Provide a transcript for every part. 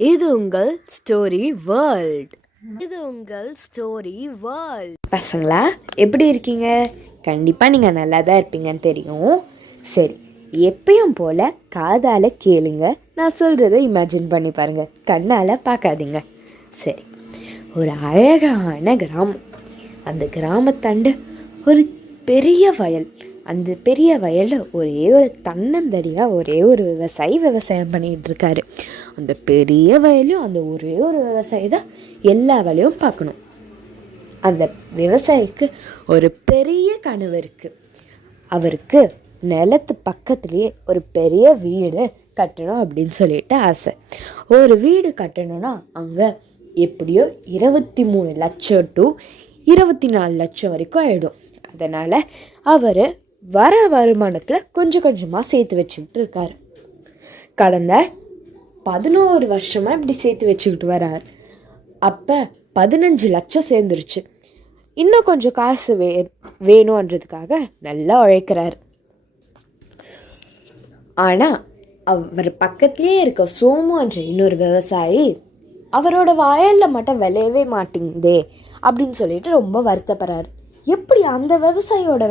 இது உங்கள் story world. பசங்களா, எப்படி இருக்கீங்க? கண்டிப்பாக நீங்கள் நல்லா தான் இருப்பீங்கன்னு தெரியும். சரி, எப்பயும் போல் காதால் கேளுங்க, நான் சொல்கிறத இமேஜின் பண்ணி பாருங்கள், கண்ணால் பார்க்காதீங்க. சரி, ஒரு அழகான கிராமம். அந்த கிராமத்தாண்டு ஒரு பெரிய வயல். அந்த பெரிய வயலில் ஒரே ஒரு தன்னந்தனியாக ஒரே ஒரு விவசாயம் பண்ணிகிட்டு இருக்காரு. அந்த பெரிய வயலையும் அந்த ஒரே ஒரு விவசாயி தான் எல்லா வேலையும் பார்க்கணும். அந்த விவசாயிக்கு ஒரு பெரிய கனவு இருக்குது. அவருக்கு நிலத்து பக்கத்துலேயே ஒரு பெரிய வீடு கட்டணும் அப்படின்னு சொல்லிட்டு ஆசை. ஒரு வீடு கட்டணும்னா அங்கே எப்படியோ 23 லட்சம் டு 24 லட்சம் வரைக்கும் ஆகிடும். அதனால் அவர் வர வருமானத்தில் கொஞ்சம் கொஞ்சமாக சேர்த்து வச்சுக்கிட்டு இருக்கார். கடந்த 11 வருஷமாக இப்படி சேர்த்து வச்சுக்கிட்டு வரார். அப்போ 15 லட்சம் சேர்ந்துருச்சு. இன்னும் கொஞ்சம் காசு வேணுன்றதுக்காக நல்லா உழைக்கிறார். ஆனால் அவர் பக்கத்துலேயே இருக்க சோமு என்ற இன்னொரு விவசாயி அவரோட வயலில் மட்டும் விளையவே மாட்டேங்குதே அப்படின்னு சொல்லிட்டு ரொம்ப வருத்தப்படுறாரு. எப்படி அந்த விவசாயியோட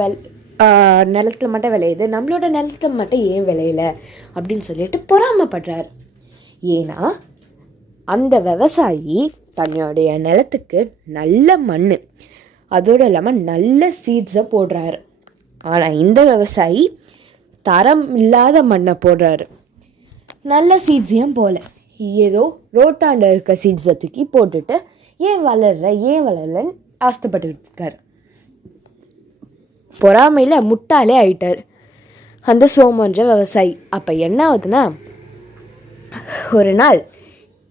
நிலத்தில் மட்டும் விளையுது, நம்மளோட நிலத்தில் மட்டும் ஏன் விளையலை அப்படின்னு சொல்லிட்டு பொறாமப்படுறார். ஏன்னா அந்த விவசாயி தன்னுடைய நிலத்துக்கு நல்ல மண், அதோடு இல்லாமல் நல்ல சீட்ஸை போடுறாரு. ஆனால் இந்த விவசாயி தரம் இல்லாத மண்ணை போடுறாரு. நல்ல சீட்ஸையும் போல ஏதோ ரோட்டாண்ட இருக்க சீட்ஸை தூக்கி போட்டுட்டு ஏன் வளரலன்னு ஆசைப்பட்டுக்கிட்டு இருக்காரு. பொறாமையில் முட்டாளே ஆயிட்டார் அந்த சோமன்ற விவசாயி. அப்போ என்ன ஆகுதுன்னா, ஒரு நாள்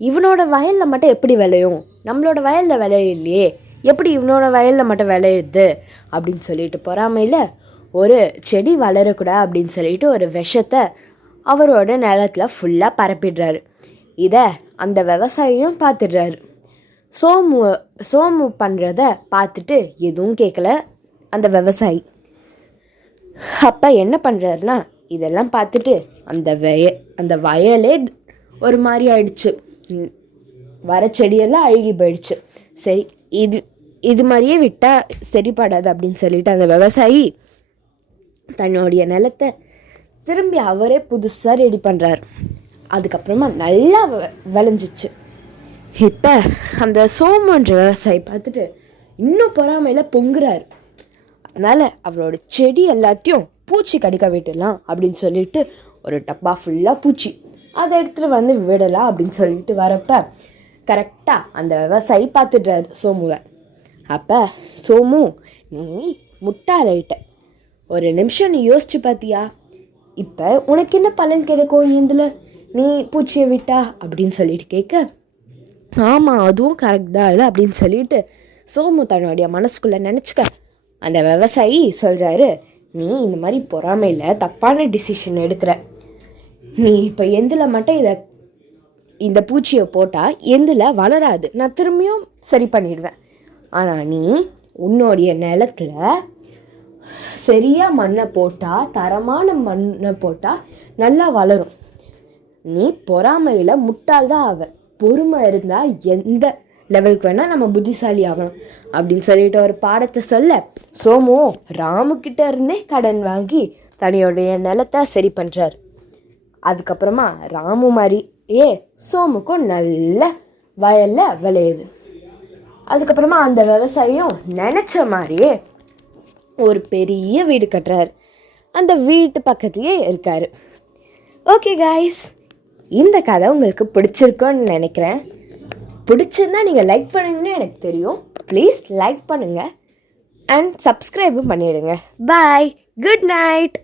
இவனோட வயலில் மட்டும் எப்படி விளையும், நம்மளோட வயலில் விளையிலையே, எப்படி இவனோட வயலில் மட்டும் விளையுது அப்படின்னு சொல்லிட்டு பொறாமையில் ஒரு செடி வளரக்கூடாது அப்படின்னு சொல்லிட்டு ஒரு விஷத்தை அவரோட நிலத்தில் ஃபுல்லாக பரப்பிடுறாரு. இதை அந்த விவசாயியும் பார்த்துடுறாரு. சோமு பண்ணுறத பார்த்துட்டு எதுவும் கேட்கல அந்த விவசாயி. அப்போ என்ன பண்ணுறாருனா, இதெல்லாம் பார்த்துட்டு அந்த வயலே ஒரு மாதிரி ஆயிடுச்சு, வர செடியெல்லாம் அழுகி போயிடுச்சு. சரி, இது மாதிரியே விட்டால் சரிப்படாது அப்படின்னு சொல்லிட்டு அந்த விவசாயி தன்னுடைய நிலத்தை திரும்பி அவரே புதுசாக ரெடி பண்ணுறாரு. அதுக்கப்புறமா நல்லா விளைஞ்சிச்சு. இப்போ அந்த சோமுன்ற விவசாயி பார்த்துட்டு இன்னும் பொறாமையில் பொங்குறாரு. அதனால் அவரோட செடி எல்லாத்தையும் பூச்சி கடிக்க விட்டுடலாம் அப்படின்னு சொல்லிட்டு ஒரு டப்பா ஃபுல்லாக பூச்சி அதை எடுத்துகிட்டு வந்து விடலாம் அப்படின்னு சொல்லிட்டு வரப்போ கரெக்டாக அந்த விவசாயி பார்த்துடுறாரு சோமுவை. அப்போ சோமு, நீ முட்டாளாயிட்ட, ஒரு நிமிஷம் நீ யோசிச்சு பார்த்தியா, இப்போ உனக்கு என்ன பலன் கிடைக்கும் இதில் நீ பூச்சியை விட்டா அப்படின்னு சொல்லிட்டு கேட்க, ஆமாம் அதுவும் கரெக்ட் தான் இல்லை அப்படின்னு சொல்லிட்டு சோமு தன்னுடைய மனசுக்குள்ளே நினச்சிக்க. அந்த விவசாயி சொல்கிறாரு, நீ இந்த மாதிரி பொறாமையில் தப்பான டிசிஷன் எடுக்கிற. நீ இப்போ எந்தில் மட்டும் இந்த பூச்சியை போட்டால் எந்தில் வளராது, நான் திரும்பியும் சரி பண்ணிடுவேன். ஆனால் நீ உன்னுடைய நிலத்தில் சரியாக மண்ணை போட்டால், தரமான மண்ணை போட்டால் நல்லா வளரும். நீ பொறாமையில் முட்டாள் தான் ஆவ. பொறுமை இருந்தால் எந்த லெவலுக்கு வேணால் நம்ம புத்திசாலி ஆகணும் அப்படின்னு சொல்லிட்டு ஒரு பாடத்தை சொல்ல, சோமு ராமுக்கிட்ட இருந்தே கடன் வாங்கி தன்னுடைய நிலத்தை சரி பண்ணுறார். அதுக்கப்புறமா ராமு மாதிரியே சோமுக்கும் நல்ல வயலில் விளையுது. அதுக்கப்புறமா அந்த விவசாயியும் நினச்ச மாதிரியே ஒரு பெரிய வீடு கட்டுறாரு. அந்த வீட்டு பக்கத்துலேயே இருக்கார். ஓகே காய்ஸ், இந்த கதை உங்களுக்கு பிடிச்சிருக்குன்னு நினைக்கிறேன். பிடிச்சிருந்தா நீங்கள் லைக் பண்ணுவீங்கன்னு எனக்கு தெரியும். ப்ளீஸ் லைக் பண்ணுங்கள் அண்ட் சப்ஸ்கிரைபும் பண்ணிவிடுங்க. பாய், குட் நைட்.